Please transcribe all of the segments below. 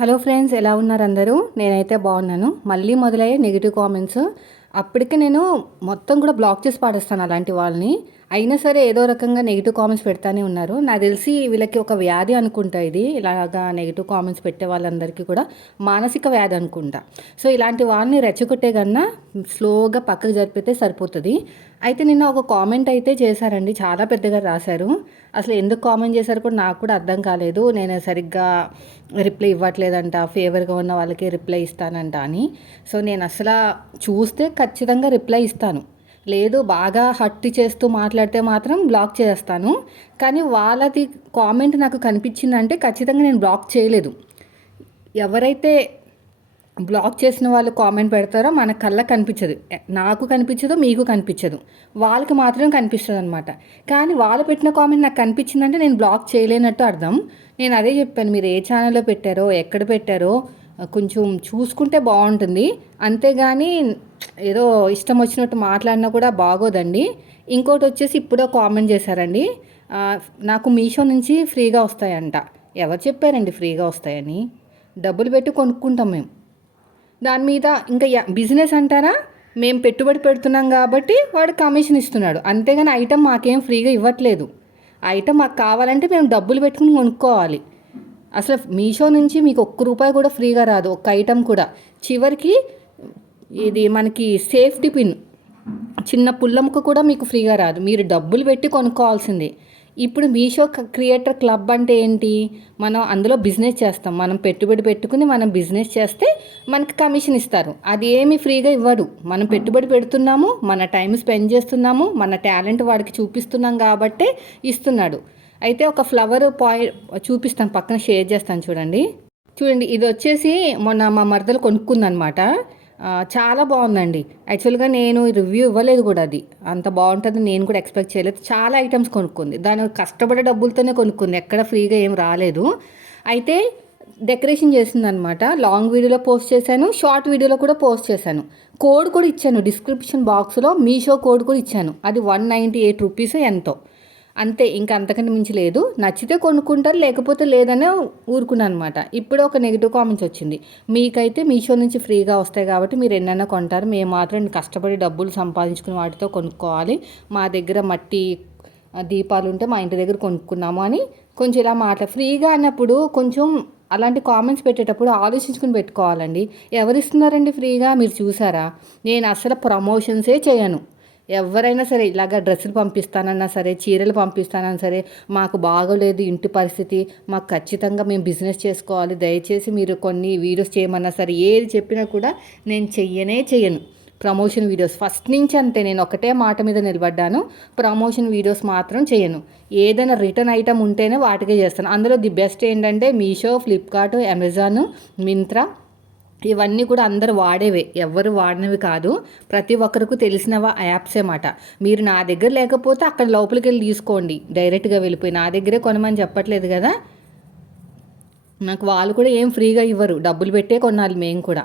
Hello friends ఎలా ఉన్నారు అందరూ? నేనైతే బాగున్నాను. మళ్ళీ మొదలయ్యే నెగిటివ్ కామెంట్స్ అప్పటికి నేను మొత్తం కూడా బ్లాక్ చేసి పాడేస్తాను అలాంటి వాళ్ళని. అయినా సరే ఏదో రకంగా నెగిటివ్ కామెంట్స్ పెడతానే ఉన్నారు. నాకు తెలిసి వీళ్ళకి ఒక వ్యాధి అనుకుంటా ఇది. ఇలాగా నెగిటివ్ కామెంట్స్ పెట్టే వాళ్ళందరికీ కూడా మానసిక వ్యాధి అనుకుంటా. సో ఇలాంటి వాళ్ళని రెచ్చగొట్టే కన్నా స్లోగా పక్కకు జరిపితే సరిపోతుంది. అయితే నిన్న ఒక కామెంట్ అయితే చేశారండి. చాలా పెద్దగా రాశారు. అసలు ఎందుకు కామెంట్ చేశారు కూడా నాకు కూడా అర్థం కాలేదు. నేను సరిగ్గా రిప్లై ఇవ్వట్లేదంట. ఫేవర్గా ఉన్న వాళ్ళకి రిప్లై ఇస్తానంట అని. సో నేను అసలు చూస్తే ఖచ్చితంగా రిప్లై ఇస్తాను. లేదు బాగా హట్ చేస్తూ మాట్లాడితే మాత్రం బ్లాక్ చేస్తాను. కానీ వాళ్ళది కామెంట్ నాకు కనిపించిందంటే ఖచ్చితంగా నేను బ్లాక్ చేయలేదు. ఎవరైతే బ్లాక్ చేసిన వాళ్ళు కామెంట్ పెడతారో మన కళ్ళ కనిపించదు. నాకు కనిపించదు మీకు కనిపించదు. వాళ్ళకి మాత్రమే కనిపిస్తుంది అనమాట కానీ వాళ్ళు పెట్టిన కామెంట్ నాకు కనిపించిందంటే నేను బ్లాక్ చేయలేనట్టు అర్థం. నేను అదే చెప్పాను మీరు ఏ ఛానల్లో పెట్టారో ఎక్కడ పెట్టారో కొంచెం చూసుకుంటే బాగుంటుంది. అంతేగాని ఏదో ఇష్టం వచ్చినట్టు మాట్లాడినా కూడా బాగోదండి. ఇంకోటి వచ్చేసి ఇప్పుడో కామెంట్ చేశారండి. నాకు మీషో నుంచి ఫ్రీగా వస్తాయంట. ఎవరు చెప్పారండి ఫ్రీగా వస్తాయని? డబ్బులు పెట్టి కొనుక్కుంటాం మేము. దాని మీద ఇంకా బిజినెస్ అంటారా? మేము పెట్టుబడి పెడుతున్నాం కాబట్టి వాడు కమిషన్ ఇస్తున్నాడు. అంతేగాని ఐటమ్ మాకేం ఫ్రీగా ఇవ్వట్లేదు. ఐటెం మాకు కావాలంటే మేము డబ్బులు పెట్టుకుని కొనుక్కోవాలి. అసలు మీషో నుంచి మీకు ఒక్క రూపాయి కూడా ఫ్రీగా రాదు ఒక్క ఐటమ్ కూడా. చివరికి ఇది మనకి సేఫ్టీ పిన్. చిన్న పుల్లముక కూడా మీకు ఫ్రీగా రాదు. మీరు డబ్బులు పెట్టి కొనుక్కోవాల్సిందే. ఇప్పుడు మీషో క్రియేటర్ క్లబ్ అంటే ఏంటి? మనం అందులో బిజినెస్ చేస్తాం. మనం పెట్టుబడి పెట్టుకుని మనం బిజినెస్ చేస్తే మనకి కమిషన్ ఇస్తారు. అది ఏమి ఫ్రీగా ఇవ్వరు మనం పెట్టుబడి పెడుతున్నాము మన టైం స్పెండ్ చేస్తున్నాము మన టాలెంట్ వాడికి చూపిస్తున్నాం కాబట్టే ఇస్తున్నాడు. అయితే ఒక ఫ్లవర్ పాయింట్ చూపిస్తాను పక్కన షేర్ చేస్తాను చూడండి. చూడండి ఇది వచ్చేసి మొన్న మా మరదలు కొనుక్కుందనమాట చాలా బాగుందండి. యాక్చువల్గా నేను రివ్యూ ఇవ్వలేదు కూడా అది. అంత బాగుంటుంది నేను కూడా ఎక్స్పెక్ట్ చేయలేదు. చాలా ఐటమ్స్ కొనుక్కుంది. దాని కష్టపడే డబ్బులతోనే కొనుక్కుంది. ఎక్కడ ఫ్రీగా ఏం రాలేదు. అయితే డెకరేషన్ చేసిందనమాట లాంగ్ వీడియోలో పోస్ట్ చేశాను షార్ట్ వీడియోలో కూడా పోస్ట్ చేశాను. కోడ్ కూడా ఇచ్చాను. డిస్క్రిప్షన్ బాక్స్లో మీషో కోడ్ కూడా ఇచ్చాను. అది వన్ నైంటీ ఎయిట్ రూపీస్ ఎంతో. అంతే ఇంకా అంతకంటే మించి లేదు. నచ్చితే కొనుక్కుంటారు లేకపోతే లేదనే ఊరుకున్నాను అనమాట ఇప్పుడు ఒక నెగిటివ్ కామెంట్స్ వచ్చింది. మీకైతే మీషో నుంచి ఫ్రీగా వస్తాయి కాబట్టి మీరు ఎన్నైనా కొంటారు. మేము మాత్రం కష్టపడి డబ్బులు సంపాదించుకుని వాటితో కొనుక్కోవాలి. మా దగ్గర మట్టి దీపాలు ఉంటే మా ఇంటి దగ్గర కొనుక్కున్నాము అని కొంచెం ఇలా మాట ఫ్రీగా అన్నప్పుడు కొంచెం అలాంటి కామెంట్స్ పెట్టేటప్పుడు ఆలోచించుకుని పెట్టుకోవాలండి. ఎవరిస్తున్నారండి ఫ్రీగా? మీరు చూసారా? నేను అసలు ప్రమోషన్సే చేయను. ఎవరైనా సరే ఇలాగ డ్రెస్సులు పంపిస్తానన్నా సరే చీరలు పంపిస్తానన్నా సరే మాకు బాగోలేదు ఇంటి పరిస్థితి మాకు ఖచ్చితంగా మేము బిజినెస్ చేసుకోవాలి దయచేసి మీరు కొన్ని వీడియోస్ చేయమన్నా సరే ఏది చెప్పినా కూడా నేను చెయ్యనే చెయ్యను. ప్రమోషన్ వీడియోస్ ఫస్ట్ నుంచి అంతే నేను ఒకటే మాట మీద నిలబడ్డాను ప్రమోషన్ వీడియోస్ మాత్రం చేయను ఏదైనా రిటర్న్ ఐటమ్ ఉంటేనే వాటికే చేస్తాను. అందులో ది బెస్ట్ ఏంటంటే మీషో ఫ్లిప్కార్ట్ అమెజాన్ మింత్రా ఇవన్నీ కూడా అందరు వాడేవే. ఎవరు వాడినవి కాదు. ప్రతి ఒక్కరికి తెలిసిన యాప్సే మాట. మీరు నా దగ్గర లేకపోతే అక్కడ లోపలికి వెళ్ళి తీసుకోండి. డైరెక్ట్గా వెళ్ళిపోయి నా దగ్గరే కొనమని చెప్పట్లేదు కదా? నాకు వాళ్ళు కూడా ఏం ఫ్రీగా ఇవ్వరు. డబ్బులు పెట్టే కొనాలి మేము కూడా.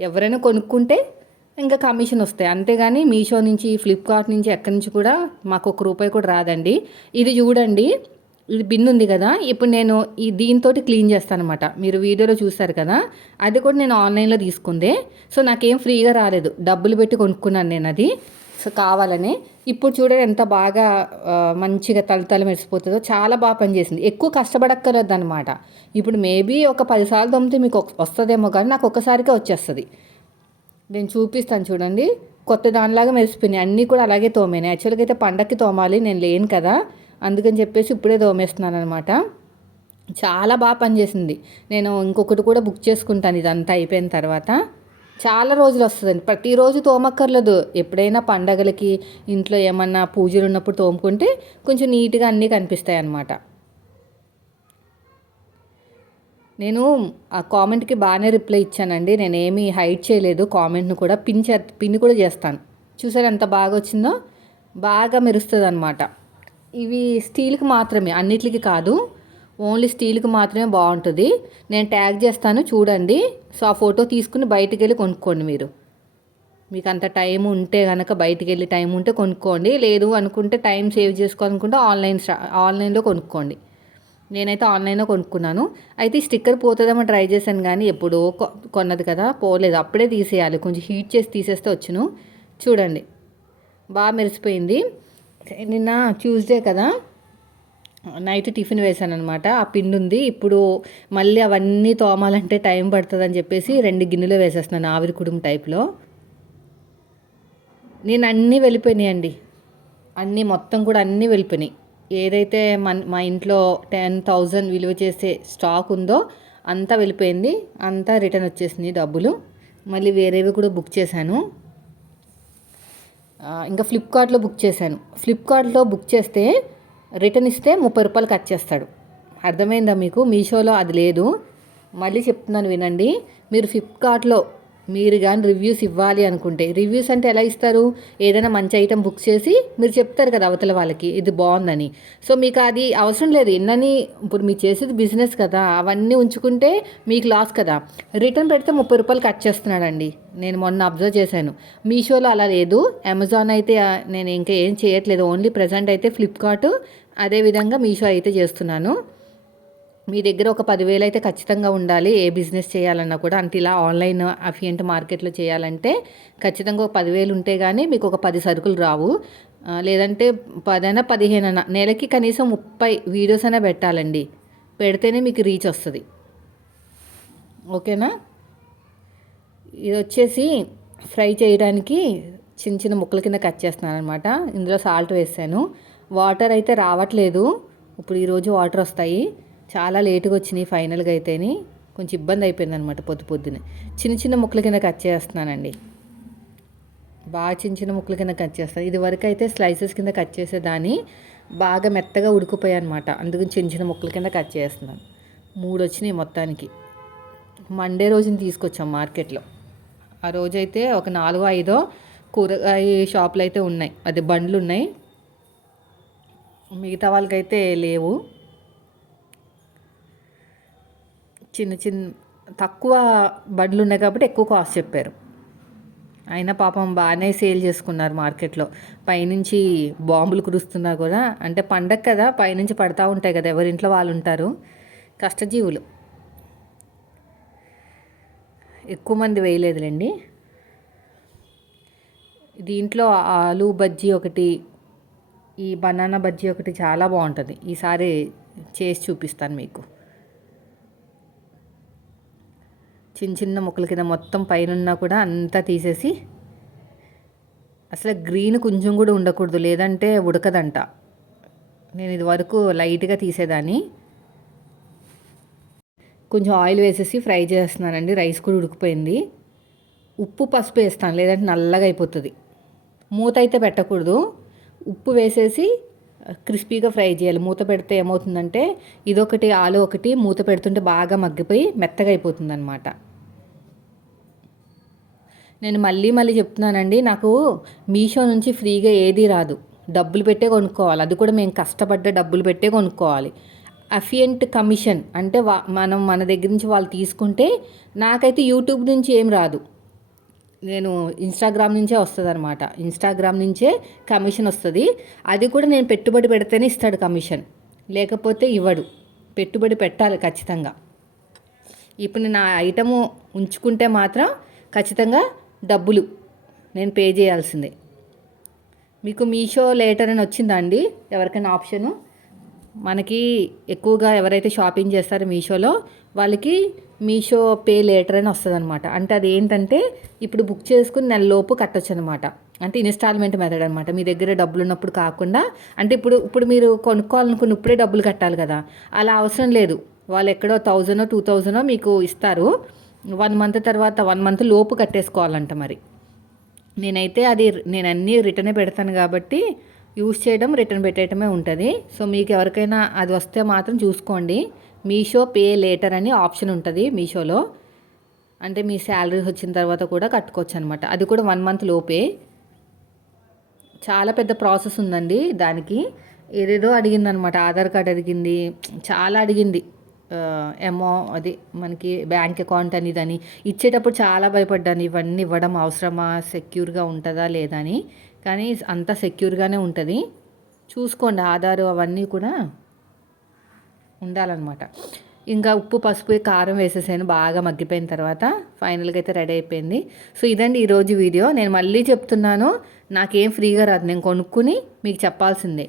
ఎవరైనా కొనుక్కుంటే ఇంకా కమిషన్ వస్తాయి. అంతేగాని మీషో నుంచి ఫ్లిప్కార్ట్ నుంచి ఎక్కడి నుంచి కూడా మాకు ఒక రూపాయి కూడా రాదండి. ఇది చూడండి. ఇది బిన్ ఉంది కదా ఇప్పుడు నేను ఈ దీంతో క్లీన్ చేస్తాను అనమాట మీరు వీడియోలో చూసారు కదా అది కూడా నేను ఆన్లైన్లో తీసుకుందే. సో నాకేం ఫ్రీగా రాలేదు. డబ్బులు పెట్టి కొనుక్కున్నాను నేను అది. సో కావాలని. ఇప్పుడు చూడండి ఎంత బాగా మంచిగా తలతల మెరిసిపోతుందో. చాలా బాగా పనిచేసింది. ఎక్కువ కష్టపడక్కర్లేదు అనమాట ఇప్పుడు మేబీ ఒక పదిసార్లు తొమ్మిది మీకు వస్తుందేమో కానీ నాకు ఒక్కసారికే వచ్చేస్తుంది. నేను చూపిస్తాను చూడండి. కొత్త దానిలాగా మెరిసిపోయినాయి. అన్నీ కూడా అలాగే తోమాను యాక్చువల్గా అయితే పండక్కి తోమాలి. నేను లేను కదా. అందుకని చెప్పేసి ఇప్పుడే తోమేస్తున్నాను అనమాట చాలా బాగా పనిచేసింది. నేను ఇంకొకటి కూడా బుక్ చేసుకుంటాను ఇదంతా అయిపోయిన తర్వాత. చాలా రోజులు వస్తుందండి. ప్రతిరోజు తోమక్కర్లేదు. ఎప్పుడైనా పండగలకి ఇంట్లో ఏమన్నా పూజలు ఉన్నప్పుడు తోముకుంటే కొంచెం నీట్గా అన్నీ కనిపిస్తాయి అన్నమాట నేను ఆ కామెంట్కి బాగానే రిప్లై ఇచ్చానండి. నేను ఏమీ హైడ్ చేయలేదు. కామెంట్ను కూడా పిన్ చే పిన్ కూడా చేస్తాను. చూసారు ఎంత బాగా వచ్చిందో? బాగా మెరుస్తుంది అనమాట ఇవి స్టీల్కి మాత్రమే అన్నిటికి కాదు. ఓన్లీ స్టీల్కి మాత్రమే బాగుంటుంది నేను ట్యాగ్ చేస్తాను చూడండి. సో ఆ ఫోటో తీసుకుని బయటికి వెళ్ళి కొనుక్కోండి మీరు. మీకు అంత టైం ఉంటే కనుక బయటికి వెళ్ళి టైం ఉంటే కొనుక్కోండి. లేదు అనుకుంటే టైం సేవ్ చేసుకోవాలనుకుంటే ఆన్లైన్ ఆన్లైన్లో కొనుక్కోండి. నేనైతే ఆన్లైన్లో కొనుక్కున్నాను. అయితే ఈ స్టిక్కర్ పోతుందేమో ట్రై చేశాను కానీ ఎప్పుడో కొ- కొన్నది కదా పోలేదు. అప్పుడే తీసేయాలి. కొంచెం హీట్ చేసి తీసేస్తే వచ్చును. చూడండి. బాగా మెరిసిపోయింది. నిన్న ట్యూస్డే కదా నైట్ టిఫిన్ వేసాను అనమాట ఆ పిండి ఉంది. ఇప్పుడు మళ్ళీ అవన్నీ తోమాలంటే టైం పడుతుంది అని చెప్పేసి రెండు గిన్నెలో వేసేస్తున్నాను ఆవిరి కుడుము టైప్లో. నేను అన్నీ వెళ్ళిపోయినాయండి. అన్నీ మొత్తం కూడా అన్నీ వెళ్ళిపోయినాయి. ఏదైతే మన మా ఇంట్లో టెన్ థౌజండ్ విలువ చేసే స్టాక్ ఉందో అంతా వెళ్ళిపోయింది. అంతా రిటర్న్ వచ్చేసింది డబ్బులు. మళ్ళీ వేరేవి కూడా బుక్ చేశాను. ఇంకా ఫ్లిప్కార్ట్లో బుక్ చేశాను. ఫ్లిప్కార్ట్లో బుక్ చేస్తే రిటర్న్ ఇస్తే ముప్పై రూపాయలు కట్ చేస్తాడు. అర్థమైందా మీకు? మీషోలో అది లేదు. మళ్ళీ చెప్తున్నాను వినండి. మీరు ఫ్లిప్కార్ట్లో మీరు కానీ రివ్యూస్ ఇవ్వాలి అనుకుంటే రివ్యూస్ అంటే ఎలా ఇస్తారు? ఏదైనా మంచి ఐటెం బుక్ చేసి మీరు చెప్తారు కదా అవతల వాళ్ళకి ఇది బాగుందని. సో మీకు అది అవసరం లేదు. ఎన్నని ఇప్పుడు మీరు చేసేది బిజినెస్ కదా అవన్నీ ఉంచుకుంటే మీకు లాస్ కదా. రిటర్న్ పెడితే ముప్పై రూపాయలు కట్ చేస్తున్నాడండి. నేను మొన్న అబ్జర్వ్ చేశాను. మీషోలో అలా లేదు. అమెజాన్ అయితే నేను ఇంకా ఏం చేయట్లేదు. ఓన్లీ ప్రజెంట్ అయితే ఫ్లిప్కార్ట్ అదేవిధంగా మీషో అయితే చేస్తున్నాను. మీ దగ్గర ఒక పదివేలు అయితే ఖచ్చితంగా ఉండాలి. ఏ బిజినెస్ చేయాలన్నా కూడా. అంటే ఇలా ఆన్లైన్ అఫియంట్ మార్కెట్లో చేయాలంటే ఖచ్చితంగా ఒక పదివేలు ఉంటే కానీ మీకు ఒక పది సరుకులు రావు. లేదంటే పదైనా పదిహేనైనా నెలకి కనీసం ముప్పై వీడియోస్ అయినా పెట్టాలండి. పెడితేనే మీకు రీచ్ వస్తుంది. ఓకేనా? ఇది వచ్చేసి ఫ్రై చేయడానికి చిన్న చిన్న ముక్కల కింద కట్ చేస్తున్నాను అనమాట ఇందులో సాల్ట్ వేసాను. వాటర్ అయితే రావట్లేదు. ఇప్పుడు ఈరోజు వాటర్ వస్తాయి. చాలా లేటుగా వచ్చినాయి ఫైనల్గా అయితేని కొంచెం ఇబ్బంది అయిపోయింది అనమాట పొద్దు పొద్దునే. చిన్న చిన్న ముక్కల కింద కట్ చేస్తున్నానండి. బాగా చిన్న చిన్న ముక్కల కింద కట్ చేస్తాను ఇది వరకు అయితే స్లైసెస్ కింద కట్ చేసేదాన్ని బాగా మెత్తగా ఉడికిపోయాయి అనమాట అందుకని చిన్న చిన్న ముక్కల కింద కట్ చేస్తున్నాను. మూడు వచ్చినాయి మొత్తానికి. మండే రోజున తీసుకొచ్చాం మార్కెట్లో. ఆ రోజైతే ఒక నాలుగో ఐదో కూరగాయ షాపులు అయితే ఉన్నాయి. అది బండ్లు ఉన్నాయి మిగతా వాళ్ళకైతే లేవు. చిన్న చిన్న తక్కువ బండ్లు ఉన్నాయి కాబట్టి ఎక్కువ కాస్ట్ చెప్పారు. అయినా పాపం బాగానే సేల్ చేసుకున్నారు మార్కెట్లో. పైనుంచి బాంబులు కురుస్తున్నా కూడా అంటే పండగ కదా పైనుంచి పడతా ఉంటాయి కదా ఎవరింట్లో వాళ్ళు ఉంటారు? కష్టజీవులు. ఎక్కువ మంది వేయలేదులేండి. దీంట్లో ఆలు బజ్జీ ఒకటి ఈ బనానా బజ్జీ ఒకటి చాలా బాగుంటుంది. ఈసారి చేసి చూపిస్తాను మీకు. చిన్న చిన్న ముక్కల కింద మొత్తం పైన కూడా అంతా తీసేసి అసలు గ్రీన్ కొంచెం కూడా ఉండకూడదు లేదంటే ఉడకదంట. నేను ఇది వరకు లైట్గా తీసేదాన్ని. కొంచెం ఆయిల్ వేసేసి ఫ్రై చేస్తున్నానండి రైస్ కూడా ఉడికిపోయింది. ఉప్పు పసుపు వేస్తాను లేదంటే నల్లగా అయిపోతుంది. మూత అయితే పెట్టకూడదు. ఉప్పు వేసేసి క్రిస్పీగా ఫ్రై చేయాలి. మూత పెడితే ఏమవుతుందంటే ఇదొకటి ఆలు ఒకటి మూత పెడుతుంటే బాగా మగ్గిపోయి మెత్తగా అయిపోతుంది అనమాట నేను మళ్ళీ మళ్ళీ చెప్తున్నానండి నాకు మీషో నుంచి ఫ్రీగా ఏది రాదు. డబ్బులు పెట్టే కొనుక్కోవాలి. అది కూడా మేము కష్టపడ్డ డబ్బులు పెట్టే కొనుక్కోవాలి. అఫియంట్ కమిషన్ అంటే వా మనం మన దగ్గర నుంచి వాళ్ళు తీసుకుంటే నాకైతే యూట్యూబ్ నుంచి ఏం రాదు. నేను ఇన్స్టాగ్రామ్ నుంచే వస్తుంది అనమాట ఇన్స్టాగ్రామ్ నుంచే కమిషన్ వస్తుంది. అది కూడా నేను పెట్టుబడి పెడితేనే ఇస్తాడు కమిషన్. లేకపోతే ఇవ్వడు. పెట్టుబడి పెట్టాలి ఖచ్చితంగా. ఇప్పుడు నేను ఆ ఐటము ఉంచుకుంటే మాత్రం ఖచ్చితంగా డబ్బులు. నేను పే చేయాల్సిందే. మీకు మీషో లేటర్ అని వచ్చిందా అండి? ఎవరికైనా ఆప్షను? మనకి ఎక్కువగా ఎవరైతే షాపింగ్ చేస్తారో మీషోలో వాళ్ళకి మీషో పే లేటర్ అని వస్తుంది అనమాట అంటే అది ఏంటంటే ఇప్పుడు బుక్ చేసుకుని నెల లోపు కట్టొచ్చు అనమాట అంటే ఇన్స్టాల్మెంట్ మెథడ్ అనమాట మీ దగ్గర డబ్బులు ఉన్నప్పుడు కాకుండా అంటే ఇప్పుడు ఇప్పుడు మీరు కొనుక్కోవాలనుకున్న ఇప్పుడే డబ్బులు కట్టాలి కదా. అలా అవసరం లేదు. వాళ్ళు ఎక్కడో థౌజండో టూ థౌజండో మీకు ఇస్తారు. వన్ మంత్ తర్వాత వన్ మంత్ లోపు కట్టేసుకోవాలంట మరి. నేనైతే అది నేను అన్నీ రిటర్న్ పెడతాను కాబట్టి యూస్ చేయడం రిటర్న్ పెట్టేయటమే ఉంటుంది. సో మీకు ఎవరికైనా అది వస్తే మాత్రం చూసుకోండి. మీషో పే లేటర్ అని ఆప్షన్ ఉంటుంది మీషోలో. అంటే మీ శాలరీ వచ్చిన తర్వాత కూడా కట్టుకోవచ్చు అనమాట అది కూడా వన్ మంత్ లోపే. చాలా పెద్ద ప్రాసెస్ ఉందండి దానికి. ఏదేదో అడిగిందనమాట. ఆధార్ కార్డ్ అడిగింది. చాలా అడిగింది. ఏమో అది మనకి బ్యాంక్ అకౌంట్ అని ఇదని ఇచ్చేటప్పుడు చాలా భయపడ్డాను. ఇవన్నీ ఇవ్వడం అవసరమా? సెక్యూర్గా ఉంటుందా లేదా అని కానీ అంత సెక్యూర్గానే ఉంటుంది. చూసుకోండి ఆధారు అవన్నీ కూడా ఉండాలన్నమాట. ఇంకా ఉప్పు పసుపు కారం వేసేసాను. బాగా మగ్గిపోయిన తర్వాత ఫైనల్గా అయితే రెడీ అయిపోయింది. సో ఇదండి ఈరోజు వీడియో. నేను మళ్ళీ చెప్తున్నాను. నాకేం ఫ్రీగా రాదు. నేను కొనుక్కుని మీకు చెప్పాల్సిందే.